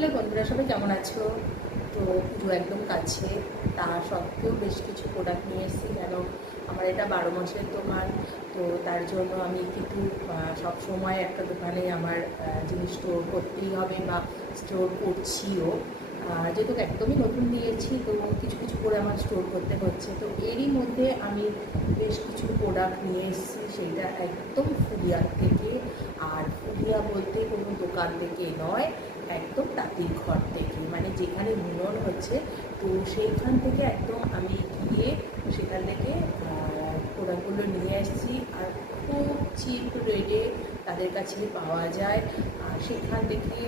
Hello বন্ধুরা, সবাই কেমন আছো? তো পুজো একদম কাছে, তা সত্ত্বেও বেশ কিছু প্রোডাক্ট নিয়ে এসেছি। কেন, আমার এটা 12 মাসের দোকান। তো তার জন্য আমি কিন্তু সবসময় একটা দোকানে আমার জিনিস স্টোর করতেই হবে বা স্টোর করছিও। যেহেতু একদমই নতুন দিয়েছি, তো কিছু কিছু করে আমার স্টোর করতে হচ্ছে। তো এরই মধ্যে আমি বেশ কিছু প্রোডাক্ট নিয়ে এসেছি, সেইটা একদম ফুলিয়ার থেকে। আর ফুলিয়া বলতে কোনো দোকান থেকে নয়, একদম তাঁতির ঘর থেকে, মানে যেখানে মিলন হচ্ছে। তো সেইখান থেকে একদম আমি গিয়ে সেখান থেকে প্রোডাক্টগুলো নিয়ে এসেছি। আর খুব চিপ রেটে তাদের কাছে পাওয়া যায়। আর সেখান থেকে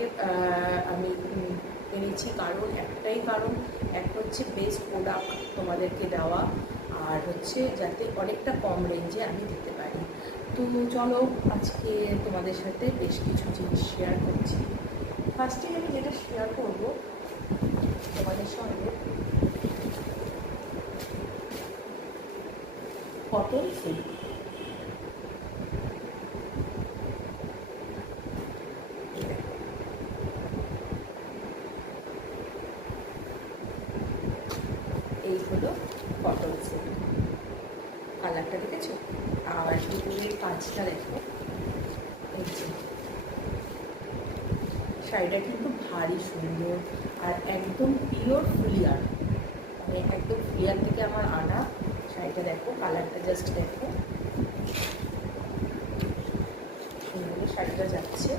আমি এনেছি, কারণ একটাই কারণ, এক হচ্ছে বেস্ট প্রোডাক্ট তোমাদেরকে দেওয়া, আর হচ্ছে যাতে অনেকটা কম রেঞ্জে আমি দিতে পারি। তো চলো, আজকে তোমাদের সাথে বেশ কিছু জিনিস শেয়ার করছি। ফার্স্টে আমি যেটা শেয়ার করবো তোমাদের সঙ্গে, কটন সিল্ক। এই হলো কটন সিল্ক, কালারটা দেখেছো? আর ভিতরের কাজটা দেখো। এই যে শাড়িটা কিন্তু ভারী সুন্দর, আর একদম পিওর ফুলিয়ার, মানে একদম ফুলিয়ার থেকে আমার আনা। শাড়িটা দেখো, কালারটা জাস্ট দেখো, সুন্দর শাড়িটা যাচ্ছে।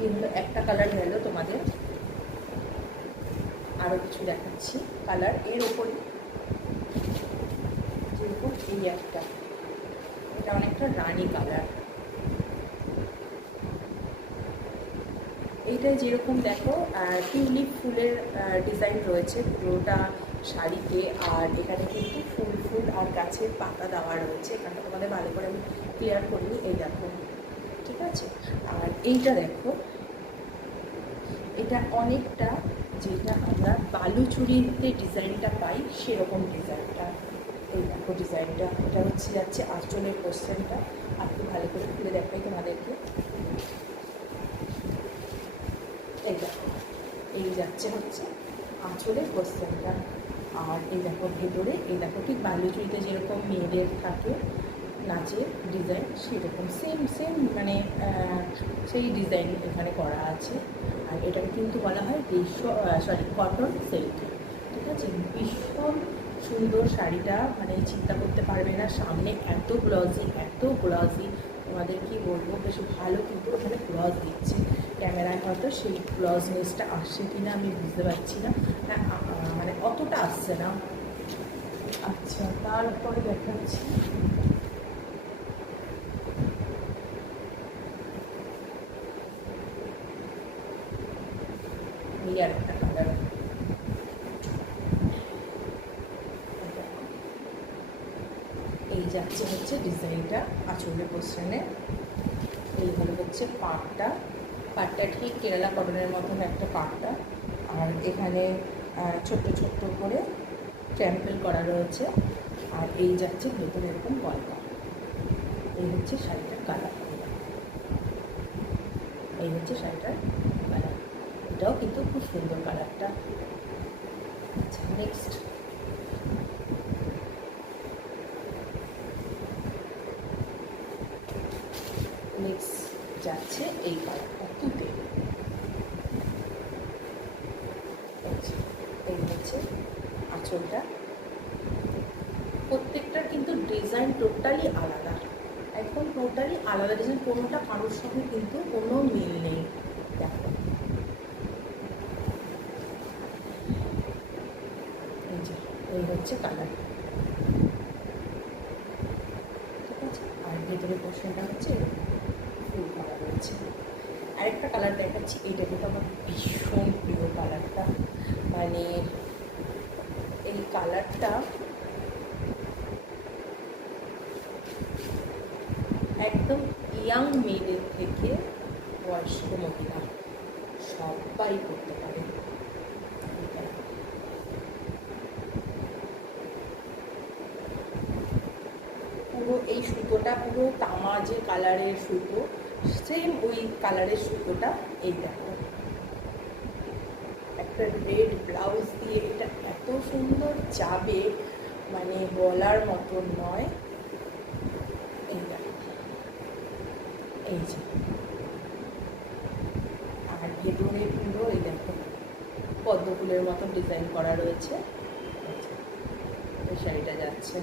এই হলো একটা কালার গেল তোমাদের, আরও কিছু দেখাচ্ছি কালার এর ওপরে। যেরকম এই একটা, এটা অনেকটা রানী কালার। এইটা যেরকম দেখো টিউলিপ ফুলের ডিজাইন রয়েছে পুরোটা শাড়িতে। আর এখানে কিন্তু ফুল ফুল আর গাছের পাতা দেওয়া রয়েছে। এখানটা তোমাদের ভালো করে আমি ক্লিয়ার করিনি, এই দেখো, ঠিক আছে? আর এইটা দেখো, এটা অনেকটা যেটা আমরা বালুচুরিতে ডিজাইনটা পাই সেরকম ডিজাইনটা। এই দেখো ডিজাইনটা, এটা হচ্ছে যাচ্ছে আঁচলের কোশ্চেনটা। আর একটু ভালো করে খুলে দেখাই তোমাদেরকে। এই দেখো, এই যাচ্ছে হচ্ছে আঁচলের কোশ্চেনটা। আর এই দেখো ভেতরে, এই দেখো ঠিক বালুচুরিতে যেরকম মেয়েদের থাকে নাচের ডিজাইন, সেরকম সেম সেম, মানে সেই ডিজাইন এখানে করা আছে। আর এটাকে কিন্তু বলা হয় কটন সিল্ক, ঠিক আছে? ভীষণ সুন্দর শাড়িটা, মানে চিন্তা করতে পারবে না। সামনে এত গ্লজি, এত গ্লজি, তোমাদের কি বলবো, বেশ ভালো কিন্তু ওখানে গ্লজ দিচ্ছে। ক্যামেরায় হয়তো সেই গ্লজনেসটা আসছে কি না আমি বুঝতে পারছি না, মানে অতটা আসছে না। আচ্ছা, তারপরে দেখাচ্ছি এই আর একটা কালার। এই যাচ্ছে হচ্ছে ডিজাইনটা আঁচলের পোর্শনে। এইগুলো হচ্ছে পাটটা, পাটটা ঠিক কেরালা কটনের মতন একটা পাটটা। আর এখানে ছোট্ট ছোট্ট করে ট্যাম্পেল করা রয়েছে। আর এই যাচ্ছে ভেতরে এরকম গল্প। এই হচ্ছে শাড়িটার কালার, এই হচ্ছে শাড়িটার কালার। এটাও কিন্তু খুব সুন্দর কালারটা। আচ্ছা, নেক্সট নেক্সট যাচ্ছে এই কালারটা, তুতে। এই হচ্ছে আঁচলটা। প্রত্যেকটার কিন্তু ডিজাইন টোটালি আলাদা, একদম টোটালি আলাদা ডিজাইন, কোনোটা কারোর সঙ্গে কিন্তু কোনো মিল নেই। দেখো, এই যে এই হচ্ছে কালার, ঠিক আছে? আর ভেতরে পোর্শনটা হচ্ছে ফুল করা রয়েছে। আরেকটা কালার দেখাচ্ছি, এইটা কিন্তু আমার ভীষণ প্রিয় কালারটা। মানে এই কালারটা একদম ইয়াং মেয়েদের থেকে বয়স্ক মহিলা সবাই করতে পারে। পুরো এই সুতোটা পুরো তামা যে কালারের সুতো, সেম ওই কালারের সুতোটা। এই দেখো একটা রেড ব্লাউজ দিয়ে এটা এত সুন্দর যাবে, মানে বলার মতন নয়। এই দেখো, এই যে, আর ভেতরে পুরো এই দেখো পদ্ম ফুলের মতন ডিজাইন করা রয়েছে। এই শাড়িটা যাচ্ছে।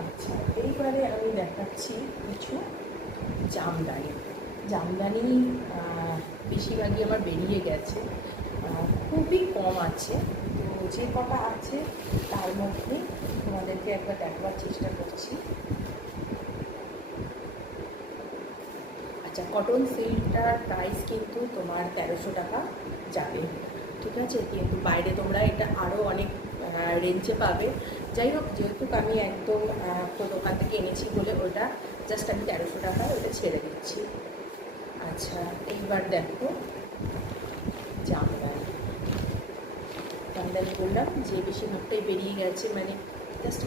আচ্ছা, এইবারে আমি দেখাচ্ছি কিছু জামদানি। জামদানি বেশিরভাগই আমার বেরিয়ে গেছে, খুবই কম আছে। তো যে কটা আছে তার মধ্যে তোমাদেরকে একবার দেখবার চেষ্টা করছি। আচ্ছা, কটন সিল্কটার প্রাইস কিন্তু তোমার 1300 টাকা যাবে, ঠিক আছে? কিন্তু বাইরে তোমরা এটা আরও অনেক রেঞ্জে পাবে। যাই হোক, যেহেতু আমি একদম একটা দোকান থেকে এনেছি বলে ওটা জাস্ট আমি 1300 টাকায় ওটা ছেড়ে দিচ্ছি। আচ্ছা, এইবার দেখো জামদানি। জামদানি বললাম যে বেশিরভাগটাই বেরিয়ে গেছে, মানে জাস্ট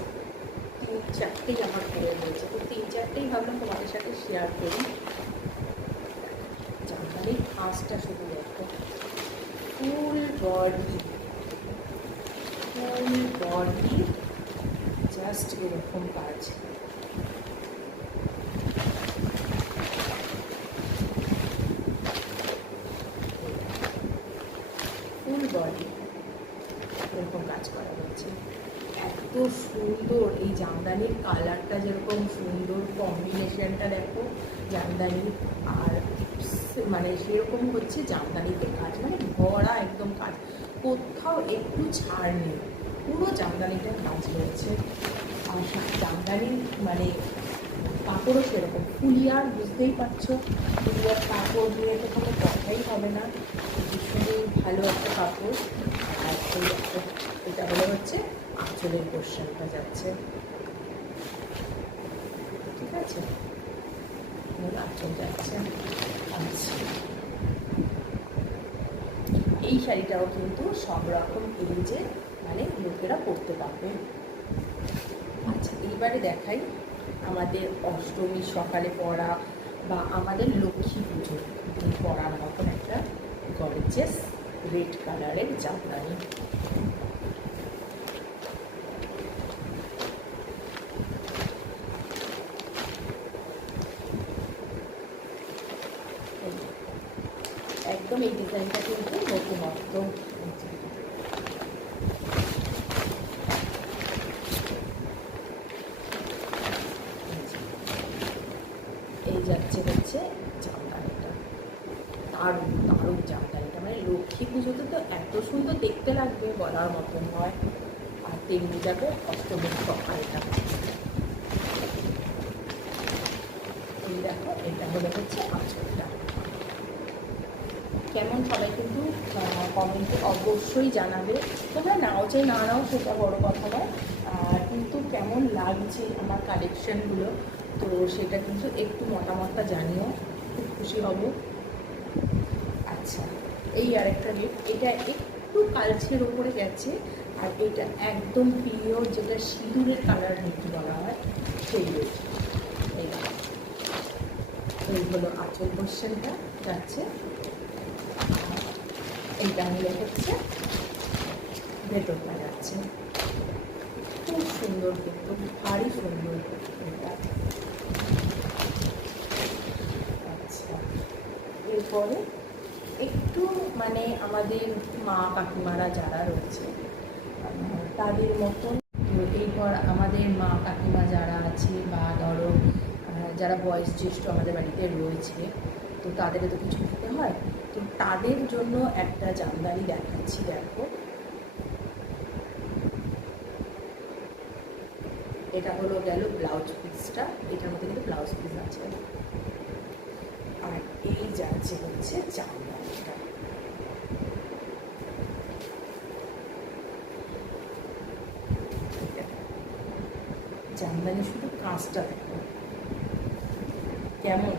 3-4টেই আমার ঘরে রয়েছে। তো 3-4টেই ভাবলাম তোমাদের সাথে শেয়ার করি। জামদানির কাজটা শুধু দেখো, full body, full body just এরকম কাজ। ফুল বডি এরকম কাজ করা হয়েছে। এত সুন্দর এই জামদানির কালারটা, যেরকম সুন্দর কম্বিনেশনটা দেখো জামদানির, আর মানে সেরকম হচ্ছে জামদানিতে কাজ, মানে ভরা একদম কাজ, কোথাও একটু ছাড় নেই, পুরো জামদানিটার কাজ রয়েছে। আর জামদানির মানে কাপড়ও সেরকম ফুলিয়ার, বুঝতেই পারছো ফুলিয়ার কাপড় নিয়ে তো কোনো কথাই হবে না, ভীষণই ভালো একটা কাপড়। আর এটা হলো হচ্ছে আঁচলের পোর্শনটা যাচ্ছে, ঠিক আছে? আঁচল যাচ্ছে। আচ্ছা, এই শাড়িটাও কিন্তু সব রকম এজে মানে লোকেরা পরতে পারবে। আচ্ছা, এইবারে দেখাই আমাদের অষ্টমীর সকালে পরা বা আমাদের লক্ষ্মী পুজো পরার মতন একটা গর্জিয়াস রেড কালারের জামদানি। একদম এই ডিজাইনটা কিন্তু নতুনত্ব। এই যাচ্ছে হচ্ছে জামদানিটা, দারুণ দারুণ জামদানিটা, মানে লক্ষ্মী পুজোতে তো এত সুন্দর দেখতে লাগবে বলার মতন নয়। আর তেমনি যাবে অষ্টমীর সকালটা। এই দেখো, এটা হলো হচ্ছে আঁচলটা। কেমন সবাই কিন্তু কমেন্টে অবশ্যই জানাবে। তোমরা নাও চাই না নাও সেটা বড় কথা নয়, কিন্তু কেমন লাগছে আমার কালেকশানগুলো, তো সেটা কিন্তু একটু মতামতটা জানিও, খুব খুশি হব। আচ্ছা, এই আরেকটা রেট, এটা একটু কালচের ওপরে গেছে, আর এটা একদম পিওর, যেটা সিঁদুরের কালার রেট বলা হয়, সেই রেট। এই হলো আঁচল পোর্শনটা যাচ্ছে, এইটা হলো হচ্ছে ভেতরটা যাচ্ছে। খুব সুন্দর, কিন্তু ভারী সুন্দর এটা। আচ্ছা, এরপরে একটু মানে আমাদের মা কাকিমারা যারা রয়েছে তাদের মতন, তো এরপর আমাদের মা কাকিমা যারা আছে বা ধরো যারা বয়স জ্যেষ্ঠ আমাদের বাড়িতে রয়েছে, তো তাদেরও তো কিছু দিতে হয়, তো তাদের জন্য একটা জামদানি দেখাচ্ছি। দেখো, এটা হলো গেল ব্লাউজ পিসটা, এটার মধ্যে কিন্তু ব্লাউজ পিস আছে। আর এই যাচ্ছে হচ্ছে জামদানিটা। জামদানি শুধু কাজটা দেখো কেমন,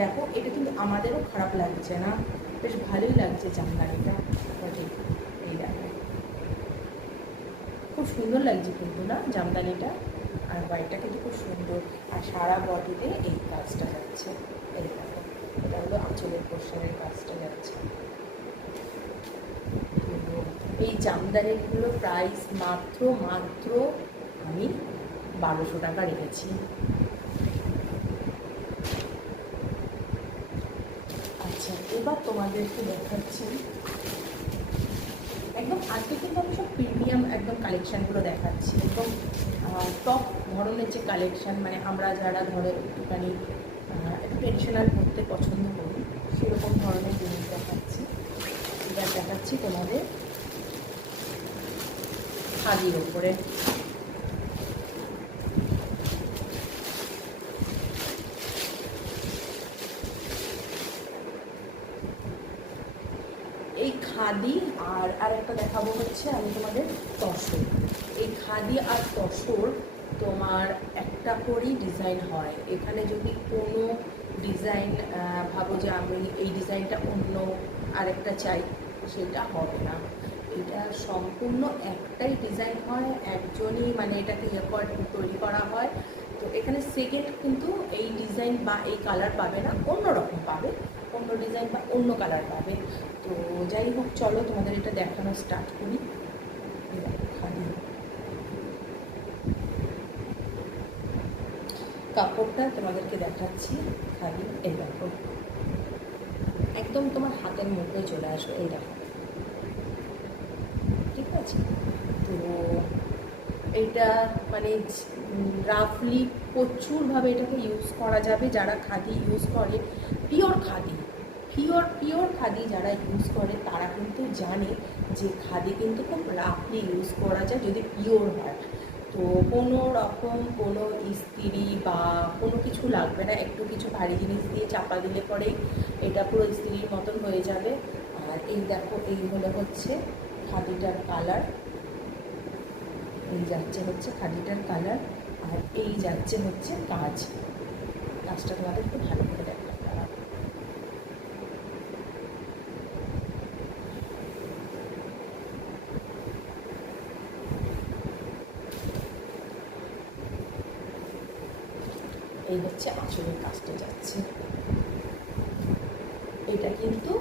দেখো এটা এটা কিন্তু আমাদেরও খারাপ লাগছে না, বেশ ভালোই লাগছে জামদানিটা। এই দেখো খুব সুন্দর লাগছে কিন্তু না জামদানিটা, আর হোয়াইটটা কিন্তু খুব সুন্দর। আর সারা বডিতে এই কাজটা যাচ্ছে, এই দেখো এটা হলো আঁচলের পোর্শনের কাজটা যাচ্ছে। এই জামদানিগুলো প্রাইস মাত্র আমি 1200 টাকা রেখেছি। আচ্ছা, এবার তোমাদেরকে দেখাচ্ছি একদম, আজকে কিন্তু আমি সব প্রিমিয়াম একদম কালেকশানগুলো দেখাচ্ছি, একদম টপ ধরনের যে কালেকশান, মানে আমরা যারা ধরো একটুখানি একটু ট্রেডিশনাল পরতে পছন্দ করি সেরকম ধরনের জিনিস দেখাচ্ছি। এবার দেখাচ্ছি তোমাদের খাদির ওপরে। এই খাদি আর একটা দেখাবো হচ্ছে আমি তোমাদের তসর। এই খাদি আর তসর তোমার একটা করেই ডিজাইন হয়। এখানে যদি কোনো ডিজাইন ভাবো যে আমি এই ডিজাইনটা অন্য আরেকটা চাই, সেটা হবে না। এটা সম্পূর্ণ একটাই ডিজাইন হয়, একজনই মানে এটাকে তৈরি করা হয়। তো এখানে সেকেন্ড কিন্তু এই ডিজাইন বা এই কালার পাবে না, অন্য রকম পাবে, অন্য ডিজাইন বা অন্য কালার পাবে। তো যাই হোক, চলো তোমাদের এটা দেখানো স্টার্ট করি। খাদি কাপড়টা তোমাদেরকে দেখাচ্ছি, খাদি এই দেখো একদম তোমার হাতের মধ্যে চলে আসো, এই দেখো ঠিক আছে। তো এইটা মানে রাফলি প্রচুরভাবে এটাকে ইউজ করা যাবে। যারা খাদি ইউজ করে, পিওর খাদি, পিওর খাদি যারা ইউজ করে তারা কিন্তু জানে যে খাদি কিন্তু খুব রাফলি ইউজ করা যায় যদি পিওর হয়। তো কোনো রকম কোনো ইস্ত্রি বা কোনো কিছু লাগবে না, একটু কিছু ভারী জিনিস দিয়ে চাপা দিলে পরেই এটা পুরো ইস্ত্রির মতন হয়ে যাবে। আর এই দেখো এই হলো হচ্ছে খাদিটার কালার, এই যাচ্ছে হচ্ছে খাদিটার কালার, আর এই যাচ্ছে হচ্ছে কাজটা তোমাদের খুব ভালো করে দেখাতে হবে। এই হচ্ছে আঁচলের কাজটা যাচ্ছে। এটা কিন্তু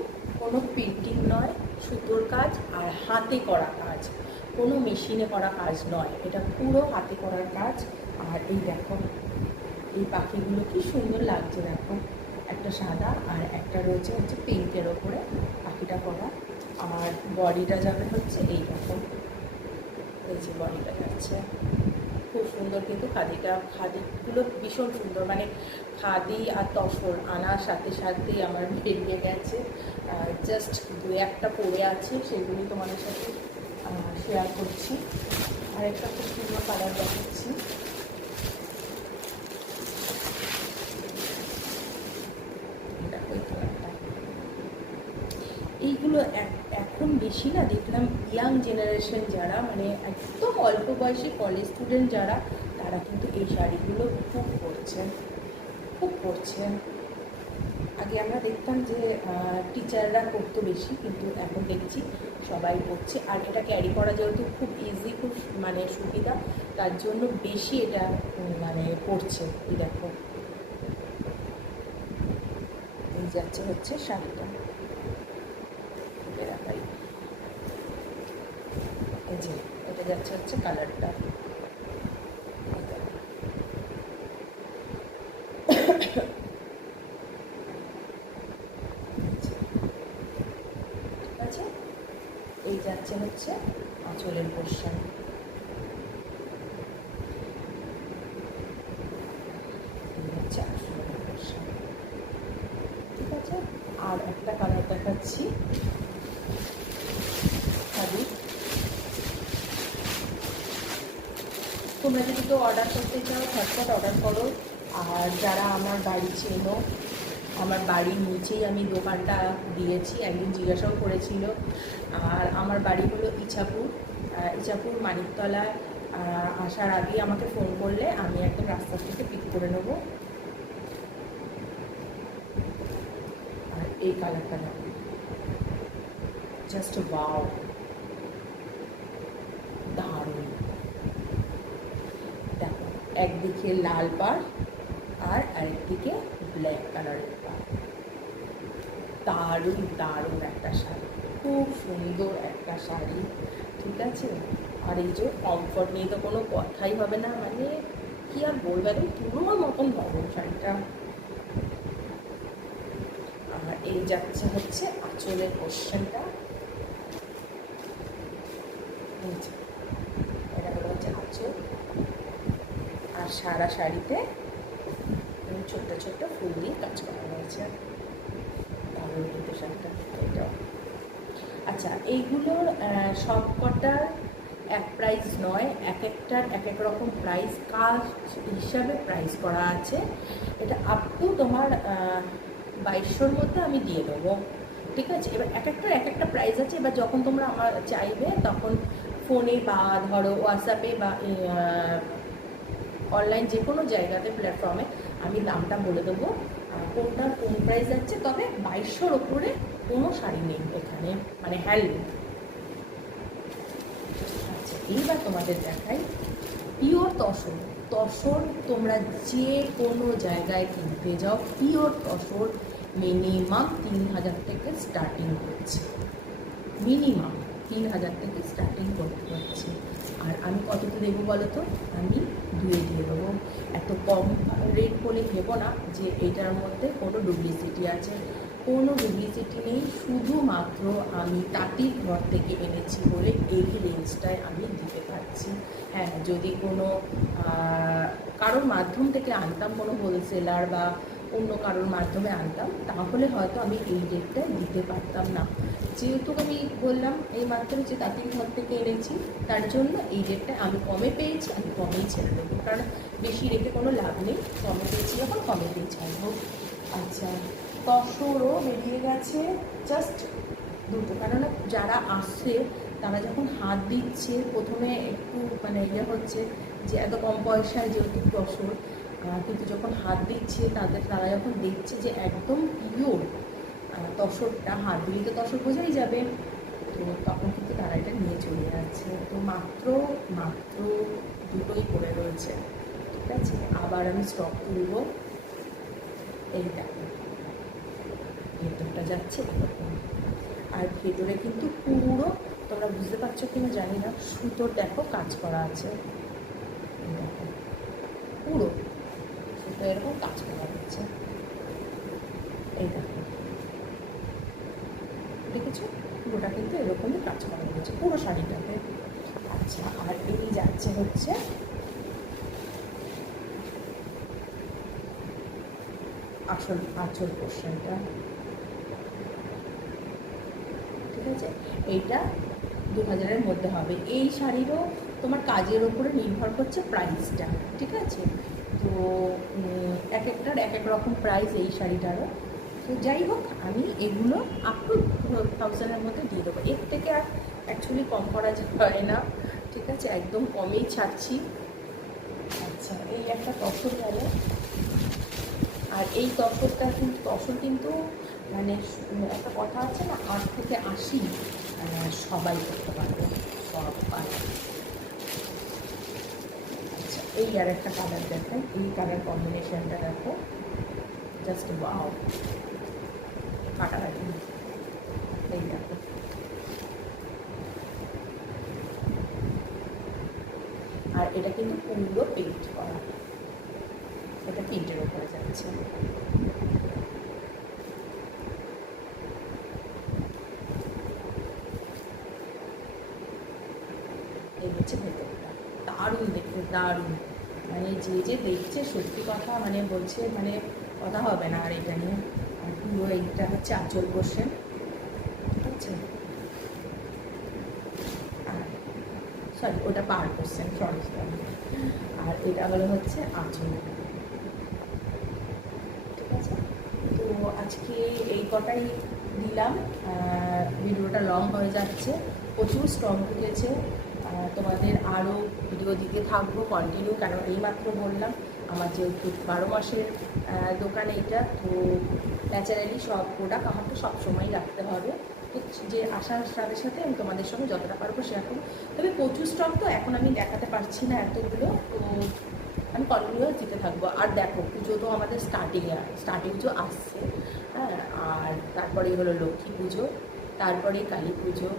কোনো প্রিন্টিং নয়, সুতোর কাজ আর হাতে করা কাজ, কোনো মেশিনে করা কাজ নয়, এটা পুরো হাতে করার কাজ। আর এই দেখো এই পাখিগুলো কি সুন্দর লাগছে, দেখো একটা সাদা আর একটা রয়েছে হচ্ছে পিঙ্কের ওপরে পাখিটা করা। আর বডিটা যাবে হচ্ছে এই দেখো, এই যে বডিটা যাচ্ছে খুব সুন্দর। কিন্তু খাদিগুলো ভীষণ সুন্দর, মানে খাদি আর তসর আনার সাথে সাথেই আমার বেরিয়ে গেছে। জাস্ট দু একটা পড়ে আছে, সেগুলি তোমাদের সাথে শেয়ার করছি। আর একটা খুব সুন্দর কালার দেখাচ্ছি, দেখো এই কালারটা। এইগুলো এখন বেশি না দেখলাম ইয়াং জেনারেশন যারা, মানে একদম অল্প বয়সী কলেজ স্টুডেন্ট যারা, তারা কিন্তু এই শাড়িগুলো খুব পরছেন। আগে আমরা দেখতাম যে টিচাররা পরতো বেশি, কিন্তু এখন দেখছি সবাই পরছে। আর এটা ক্যারি করা যেহেতু খুব ইজি, খুব মানে সুবিধা, তার জন্য বেশি এটা মানে পরছে। এই দেখো এই যাচ্ছে হচ্ছে শাড়িটা, দেখাই এই যে এটা যাচ্ছে হচ্ছে কালারটা। ঠিক আছে, এই যাচ্ছে হচ্ছে আঁচলের পোর্শন। এই হচ্ছে আঁচলের পোর্শন, ঠিক আছে। আর একটা কালার দেখাচ্ছি খাদি। তোমরা যদি কেউ অর্ডার করতে চাও ঝটপট অর্ডার করো। আর যারা আমার বাড়ি চেনো, আমার বাড়ির নিচেই আমি দোকানটা দিয়েছি, একদিন জিজ্ঞাসাও করেছিল। আর আমার বাড়ি হলো ইছাপুর মানিকতলায়। আসার আগে আমাকে ফোন করলে আমি একদম রাস্তা থেকে পিক করে নেবো। এই কালারটা দেখো, জাস্ট ওয়াও, দারুণ। দেখো একদিকে লাল পাড় আর আরেকদিকে ব্ল্যাক কালারের পাড়, দারুণ দারুণ একটা শাড়ি, খুব সুন্দর একটা শাড়ি, ঠিক আছে। আর এই যে কমফর্ট নিয়ে তো কোনো কথাই হবে না, মানে কি আর বলবো, একদম পুরোনোর মতন পাবো শাড়িটা। আর এই যাচ্ছে হচ্ছে আঁচলের পোর্শনটা, এটা হলো হচ্ছে আঁচল। আর সারা শাড়িতে ছোট্ট ছোট্ট ফুল দিয়ে কাজ করা হয়েছে, দারুণ কিন্তু শাড়িটা এটাও। আচ্ছা, এইগুলোর সব কটার এক প্রাইস নয়, এক একটার এক এক রকম প্রাইস, কাজ হিসাবে প্রাইস করা আছে। এটা আপ টু তোমার 2200-র মধ্যে আমি দিয়ে দেবো, ঠিক আছে। এবার এক একটার এক একটা প্রাইস আছে। এবার যখন তোমরা আমার চাইবে তখন ফোনে বা ধরো হোয়াটসঅ্যাপে বা অনলাইন যে কোনো জায়গাতে প্ল্যাটফর্মে আমি দামটা বলে দেবো কোনটার কোন প্রাইস যাচ্ছে। তবে 2200-র ওপরে কোনো শাড়ি নেই এখানে, মানে হ্যান্ডলুম। আচ্ছা, এইবার তোমাদের দেখাই পিওর তসর। তসর তোমরা যে কোনো জায়গায় কিনতে যাও, পিওর তসর মিনিমাম 3000 থেকে স্টার্টিং করছে, মিনিমাম 3000 থেকে স্টার্টিং করতে পারছি। আর আমি কততে দেবো বলো তো, আমি 2-এ দিয়ে দেবো। এত কম রেট বলে ভেবো না যে এটার মধ্যে কোনো ডুপ্লিসিটি আছে, কোনো ডুপ্লিসিটি নেই। শুধুমাত্র আমি তাঁতির ঘর থেকে এনেছি বলে এই রেঞ্জটায় আমি দিতে পারছি। হ্যাঁ, যদি কোনো কারোর মাধ্যম থেকে আনতাম, কোনো হোলসেলার বা অন্য কারোর মাধ্যমে আনতাম, তাহলে হয়তো আমি এই রেটটায় দিতে পারতাম না। যেহেতু আমি বললাম এই মাত্র যে তাঁতির ঘর থেকে এনেছি, তার জন্য এই রেটটা আমি কমে পেয়েছি, আমি কমেই ছেড়ে দেবো, কারণ বেশি রেটে কোনো লাভ নেই। কমে পেয়েছি যখন কমেতেই ছাড়বো। আচ্ছা, তসরও বেরিয়ে গেছে জাস্ট দুটো, কেননা যারা আসছে তারা যখন হাত দিচ্ছে প্রথমে একটু মানে ইয়ে হচ্ছে যে এত কম পয়সায় যেহেতু তসর, কিন্তু যখন হাত দিচ্ছে তারা যখন দেখছে যে একদম পিওর তসরটা, হাত দিলেই তো তসর বোঝাই যাবে, তো তখন কিন্তু তারা এটা নিয়ে চলে যাচ্ছে। তো মাত্র দুটোই পড়ে রয়েছে, ঠিক আছে। আবার আমি স্টক তুলব। এইটা ভেতরটা যাচ্ছে এরকম, আর ভেতরে কিন্তু পুরো, তোমরা বুঝতে পারছো কিনা জানি না, সুতোর দেখো কাজ করা আছে, দেখো পুরো সুতো এরকম কাজ করা হচ্ছে, এই দেখো, দেখেছো পুরোটা কিন্তু এরকমই কাজ করা হয়েছে পুরো শাড়িটাতে। আচ্ছা, আর এই যাচ্ছে হচ্ছে আঁচল পোর্শনটা, ঠিক আছে। এইটা 2000-এর মধ্যে হবে। এই শাড়িরও তোমার কাজের ওপরে নির্ভর করছে প্রাইসটা, ঠিক আছে। তো এক একটার এক এক রকম প্রাইস এই শাড়িটারও। তো যাই হোক, আমি এগুলো আপ টু 1000-এর মধ্যে দিয়ে দেবো, এর থেকে আর অ্যাকচুয়ালি কম করা যায় না, ঠিক আছে। একদম কমেই ছাড়ছি। আচ্ছা, এই একটা তসর গেল। আর এই তসর কিন্তু মানে একটা কথা আছে না, 8 থেকে 80 সবাই করতে পারবে, সব পারে। আচ্ছা, এই আর একটা কালার দেখাই, এই কালার কম্বিনেশনটা দেখো, জাস্ট ওয়াও, কাটাকাটি, এই দেখো। আর এটা কিন্তু পুরো পেইন্ট করা, এটা পেইন্টের ওপরে যাচ্ছে। এই হচ্ছে ভেতরটা, দারুণ দেখতে, দারুণ, মানে যে দেখছে সত্যি কথা মানে বলছে মানে কথা হবে না আর এটা নিয়ে। আর পুরো এইটা হচ্ছে আঁচল পোর্শন, ঠিক আছে। আর সরি, ওটা পার পোর্শন, সরি। আর এটা হলো হচ্ছে আঁচল, ঠিক আছে। তো আজকে এই কটাই দিলাম, ভিডিওটা লং হয়ে যাচ্ছে, প্রচুর স্টক ঢুকেছে। তোমাদের আরও ভিডিও দিতে থাকবো কন্টিনিউ, কারণ এইমাত্র বললাম আমার যেহেতু 12 মাসের দোকান এইটা, তো ন্যাচারালি সব প্রোডাক্ট আমাকে সবসময় রাখতে হবে। তো যে আসার সাথে সাথে আমি তোমাদের সঙ্গে যতটা পারবো শেয়ার করবো। তবে প্রচুর স্টক তো এখন আমি দেখাতে পারছি না এতগুলো, তো আমি কন্টিনিউয়াস দিতে থাকবো। আর দেখো পুজো তো আমাদের স্টার্টিং পুজো আসছে, হ্যাঁ। আর তারপরেই হলো লক্ষ্মী পুজো, তারপরেই কালী পুজো,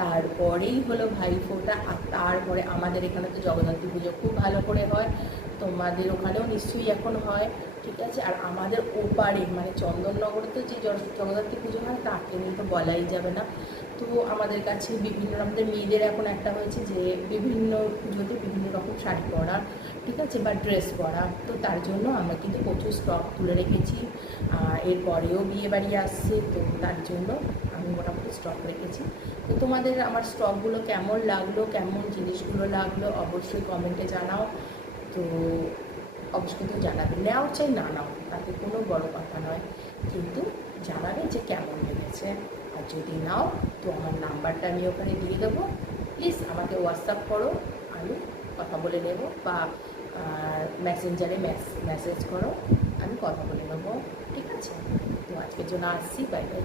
তারপরেই হলো ভাইফোঁটা, আর তারপরে আমাদের এখানে তো জগদ্ধাত্রী পুজো খুব ভালো করে হয়, তোমাদের ওখানেও নিশ্চয়ই এখন হয়, ঠিক আছে। আর আমাদের ওপারে মানে চন্দননগরে তো যে জগদ্ধাত্রী পুজো হয় তাকে নিয়ে তো বলাই যাবে না। তো আমাদের কাছে বিভিন্ন আমাদের মেয়েদের এখন একটা হয়েছে যে বিভিন্ন পুজোতে বিভিন্ন রকম শাড়ি পরা, ঠিক আছে, বা ড্রেস পরা। তো তার জন্য আমরা কিন্তু প্রচুর স্টক তুলে রেখেছি। এরপরেও বিয়ে বাড়ি আসছে, তো তার জন্য আমি মোটামুটি স্টক রেখেছি। তো তোমাদের আমার স্টকগুলো কেমন লাগলো, কেমন জিনিসগুলো লাগলো অবশ্যই কমেন্টে জানাও। তো অবশ্যই কিন্তু জানাবে, নেওয়া চাই না নাও তাতে কোনো বড় কথা নয়, কিন্তু জানাবে যে কেমন লেগেছে। আর যদি নাও তো আমার নাম্বারটা আমি ওখানে দিয়ে দেবো, প্লিজ আমাকে হোয়াটসঅ্যাপ করো, আমি কথা বলে নেব, বা মেসেঞ্জারে মেসেজ করো, আমি কথা বলে নেবো, ঠিক আছে। তো আজকের জন্য আসছি, বাই বাই।